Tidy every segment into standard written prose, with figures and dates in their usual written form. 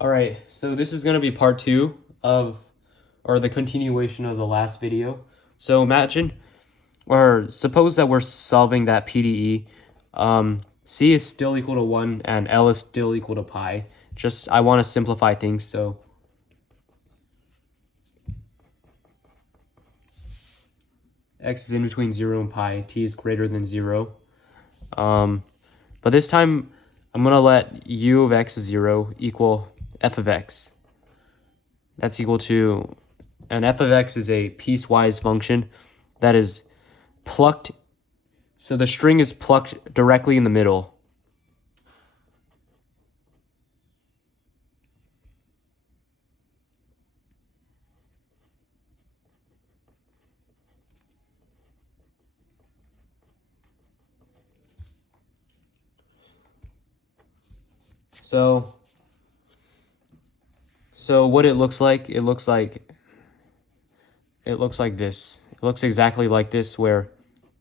All right, so this is going to be part 2 or the continuation of the last video. So imagine, or suppose that we're solving that PDE. C is still equal to 1 and L is still equal to pi. I want to simplify things, so x is in between 0 and pi, t is greater than 0. But this time, I'm going to let u of x of 0 equal f of x. That's equal to, and f of x is a piecewise function that is plucked, so the string is plucked directly in the middle. So what it looks like this. It looks exactly like this, where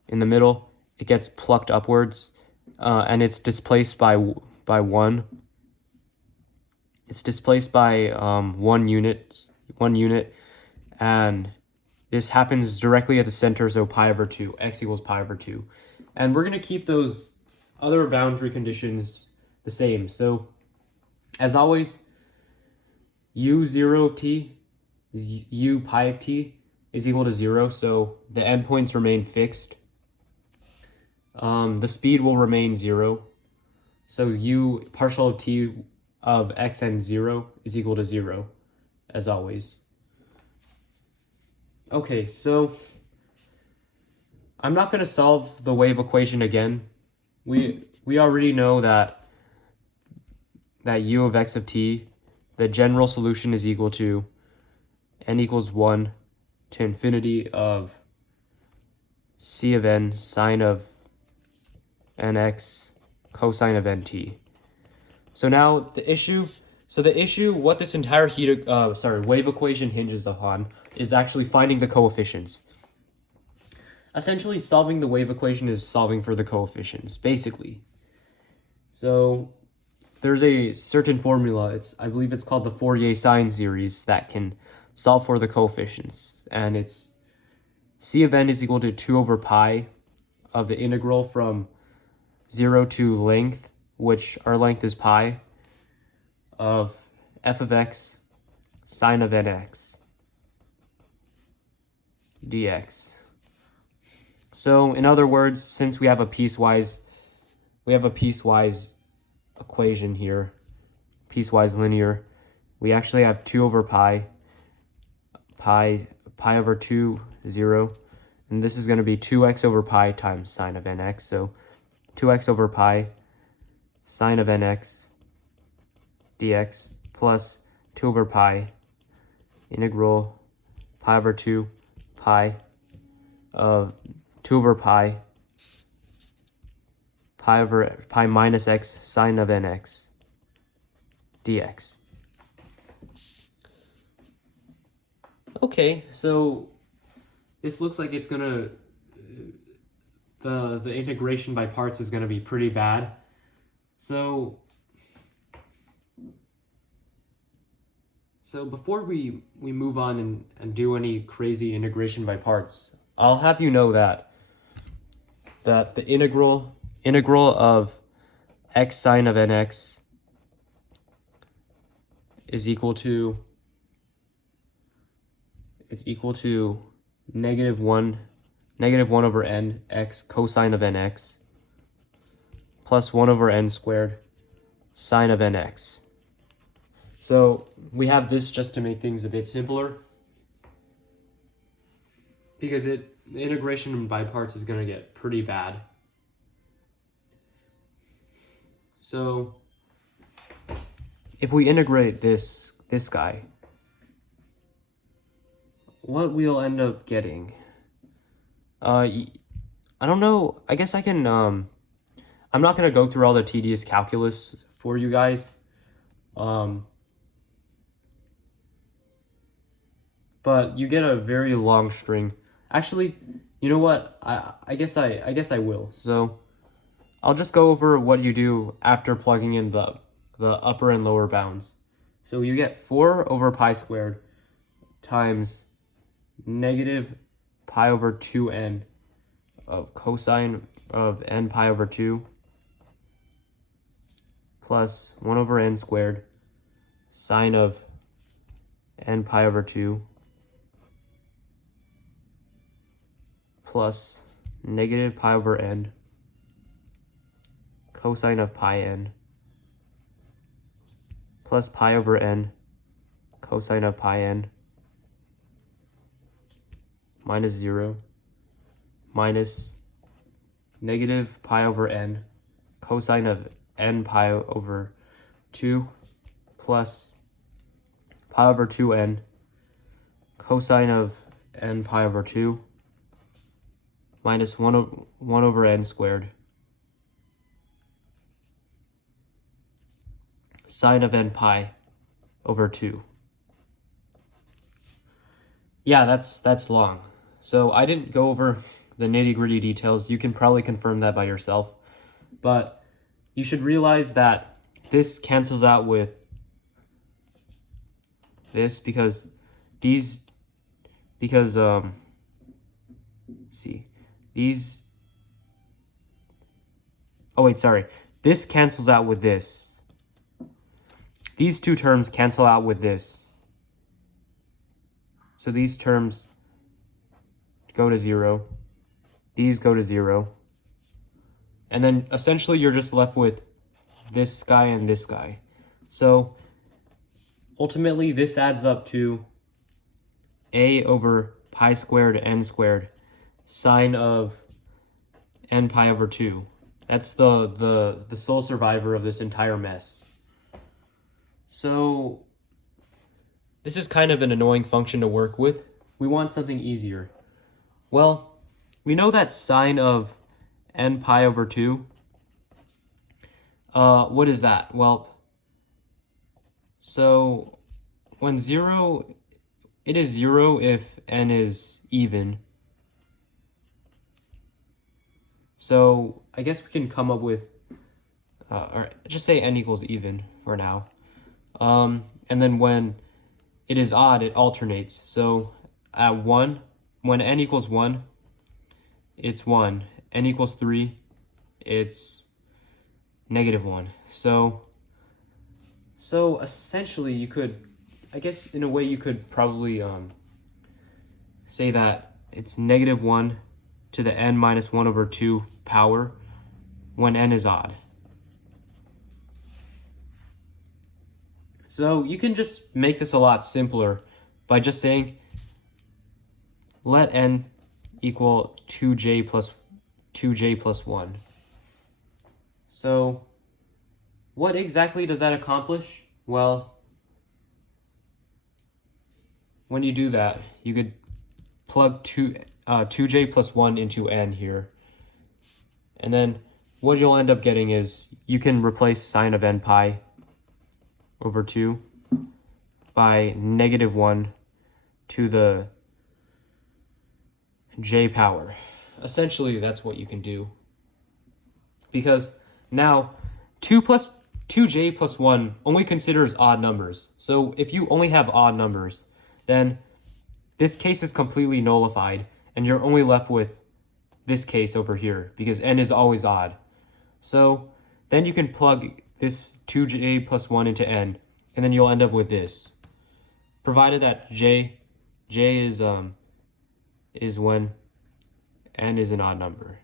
in the middle it gets plucked upwards, and it's displaced by 1. It's displaced by 1 unit, and this happens directly at the center, so pi over 2, x equals pi over 2. And we're going to keep those other boundary conditions the same. So, as always, u0 of t is u pi of t is equal to 0, so the endpoints remain fixed. The speed will remain 0, so u partial of t of x and 0 is equal to 0, as always. Okay, so I'm not going to solve the wave equation again. We already know that u of x of t, the general solution is equal to n equals 1 to infinity of c of n sine of nx cosine of nt. So now the issue, what this entire wave equation hinges upon is actually finding the coefficients. Essentially, solving the wave equation is solving for the coefficients, basically. So there's a certain formula, I believe it's called the Fourier sine series, that can solve for the coefficients. And it's c of n is equal to 2 over pi of the integral from 0 to length, which our length is pi, of f of x sine of nx dx. So in other words, since we have a piecewise equation here, piecewise linear, we actually have 2 over pi over 2, 0, and this is going to be 2x over pi times sine of nx, so 2x over pi sine of nx dx plus 2 over pi integral pi over 2 pi of 2 over pi over pi minus x sine of nx dx. Okay, so this looks like it's gonna, the integration by parts is gonna be pretty bad. So before we move on and do any crazy integration by parts, I'll have you know that the integral of x sine of nx is equal to negative 1 over n x cosine of nx plus 1 over n squared sine of nx. So we have this just to make things a bit simpler, because the integration by parts is going to get pretty bad. So if we integrate this guy, what we'll end up getting, I don't know, I guess I can, I'm not going to go through all the tedious calculus for you guys, but you get a very long string. Actually, you know what, I guess I will. So I'll just go over what you do after plugging in the upper and lower bounds. So you get 4 over pi squared times negative pi over 2n of cosine of n pi over 2 plus 1 over n squared sine of n pi over 2 plus negative pi over n cosine of pi n plus pi over n cosine of pi n minus 0 minus negative pi over n cosine of n pi over 2 plus pi over 2n cosine of n pi over 2 minus 1 over n squared sine of n pi over 2. Yeah, that's long. So I didn't go over the nitty-gritty details. You can probably confirm that by yourself. But you should realize that this cancels out with this because oh wait, sorry. This cancels out with this. These two terms cancel out with this. So these terms go to 0. These go to 0. And then essentially you're just left with this guy and this guy. So ultimately this adds up to a over pi squared n squared sine of n pi over 2. That's the sole survivor of this entire mess. So this is kind of an annoying function to work with. We want something easier. Well, we know that sine of n pi over 2, what is that? Well, so when it is 0 if n is even. So I guess we can come up with, or just say n equals even for now. And then when it is odd, it alternates. So at 1, when n equals 1, it's 1. N equals 3, it's negative 1. So essentially you could, I guess in a way you could probably say that it's negative 1 to the n minus 1 over 2 power when n is odd. So you can just make this a lot simpler by just saying let n equal 2j plus 1. So what exactly does that accomplish? Well, when you do that, you could plug 2j plus 1 into n here. And then what you'll end up getting is you can replace sine of n pi over 2 by negative 1 to the j power. Essentially, that's what you can do. Because now 2j plus 1 only considers odd numbers. So if you only have odd numbers, then this case is completely nullified and you're only left with this case over here because n is always odd. So then you can plug this 2j plus 1 into n and then you'll end up with this. Provided that j is when n is an odd number.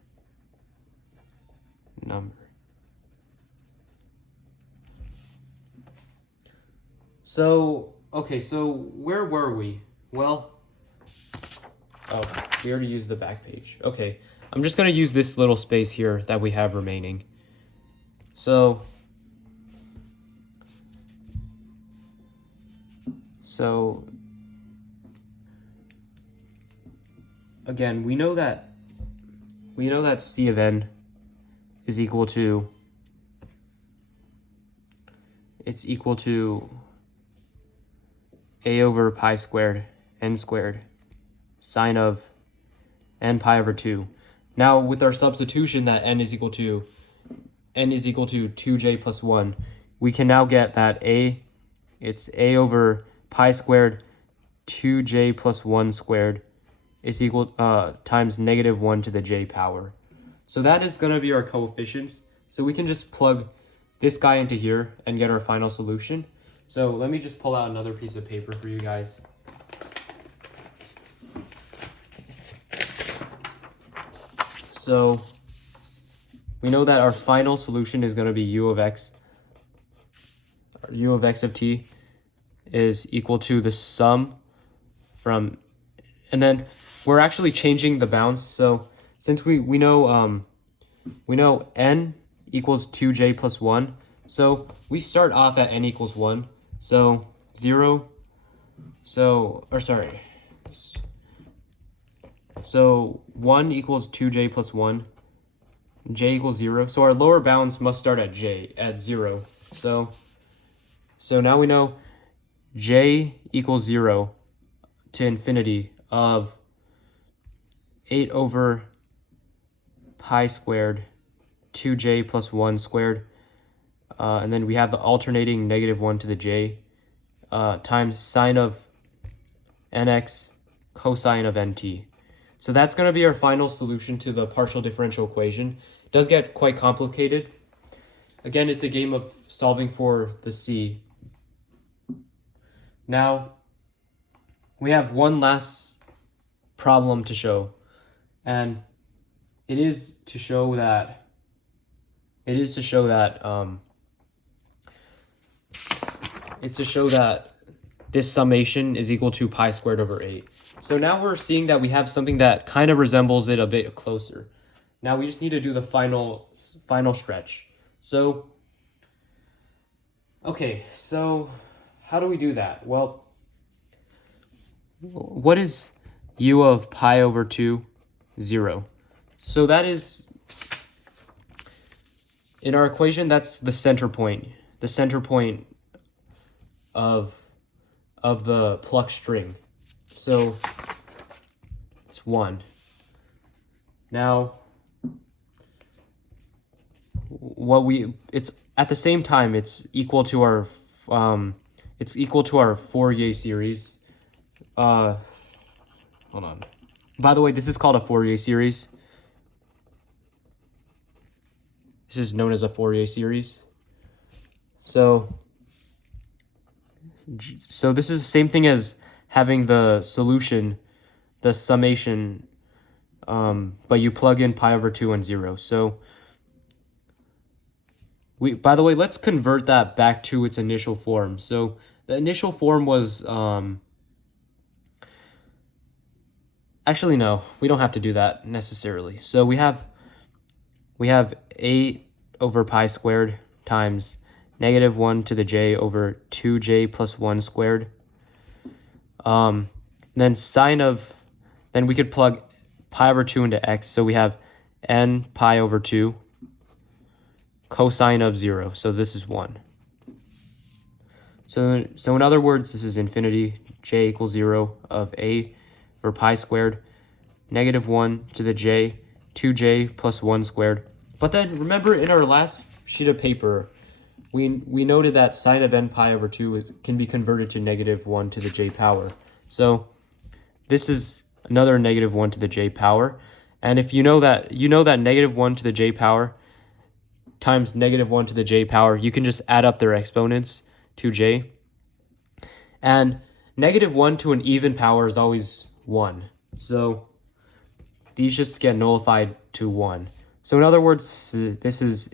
So, okay, so where were we? Well, oh, we already used the back page. Okay, I'm just going to use this little space here that we have remaining. So again, we know that C of n is equal to a over pi squared n squared sine of n pi over 2. Now with our substitution that n is equal to 2j plus 1, we can now get that a it's a over pi squared 2j plus 1 squared is equal times negative 1 to the j power. So that is going to be our coefficients. So we can just plug this guy into here and get our final solution. So let me just pull out another piece of paper for you guys. So we know that our final solution is going to be u of x of t is equal to the sum from, and then we're actually changing the bounds. So since we know n equals 2j plus 1, so we start off at n equals 1. So 0, so 1 equals 2j plus 1, j equals 0. So our lower bounds must start at 0. So now we know j equals 0 to infinity of 8 over pi squared 2j plus 1 squared. And then we have the alternating negative 1 to the j times sine of nx cosine of nt. So that's going to be our final solution to the partial differential equation. It does get quite complicated. Again, it's a game of solving for the c. Now, we have one last problem to show, and it is to show that this summation is equal to pi squared over 8. So now we're seeing that we have something that kind of resembles it a bit closer. Now we just need to do the final stretch. So, okay, so how do we do that? Well, what is u of pi over 2? 0. So that is, in our equation, that's the center point. The center point of the plucked string. So it's 1. Now it's at the same time it's equal to our Fourier series. Hold on. By the way, this is called a Fourier series. This is known as a Fourier series. So this is the same thing as having the solution, the summation, but you plug in pi over 2 and 0. So by the way, let's convert that back to its initial form. So the initial form was, actually no, we don't have to do that necessarily. So we have 8 over pi squared times negative 1 to the j over 2j plus 1 squared. Then then we could plug pi over 2 into x. So we have n pi over 2 cosine of 0. So this is 1. So in other words, this is infinity. J equals 0 of a over pi squared negative 1 to the j 2j plus 1 squared. But then remember, in our last sheet of paper, we noted that sine of n pi over 2 can be converted to negative 1 to the j power. So this is another negative 1 to the j power. And if you know that negative 1 to the j power times negative 1 to the j power, you can just add up their exponents to j. And negative 1 to an even power is always 1. So these just get nullified to 1. So in other words, this is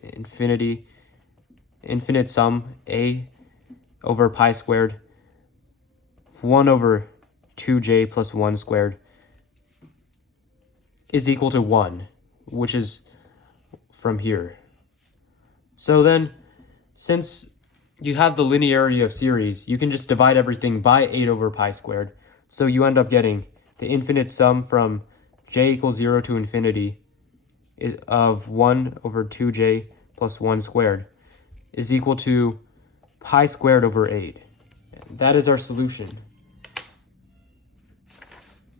infinite sum a over pi squared 1 over 2j plus 1 squared is equal to 1, which is from here. So then, since you have the linearity of series, you can just divide everything by 8 over pi squared. So you end up getting the infinite sum from j equals 0 to infinity of 1 over 2j plus 1 squared is equal to pi squared over 8. That is our solution.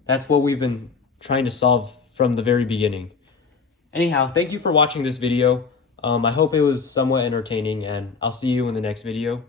That's what we've been trying to solve from the very beginning. Anyhow, thank you for watching this video. I hope it was somewhat entertaining, and I'll see you in the next video.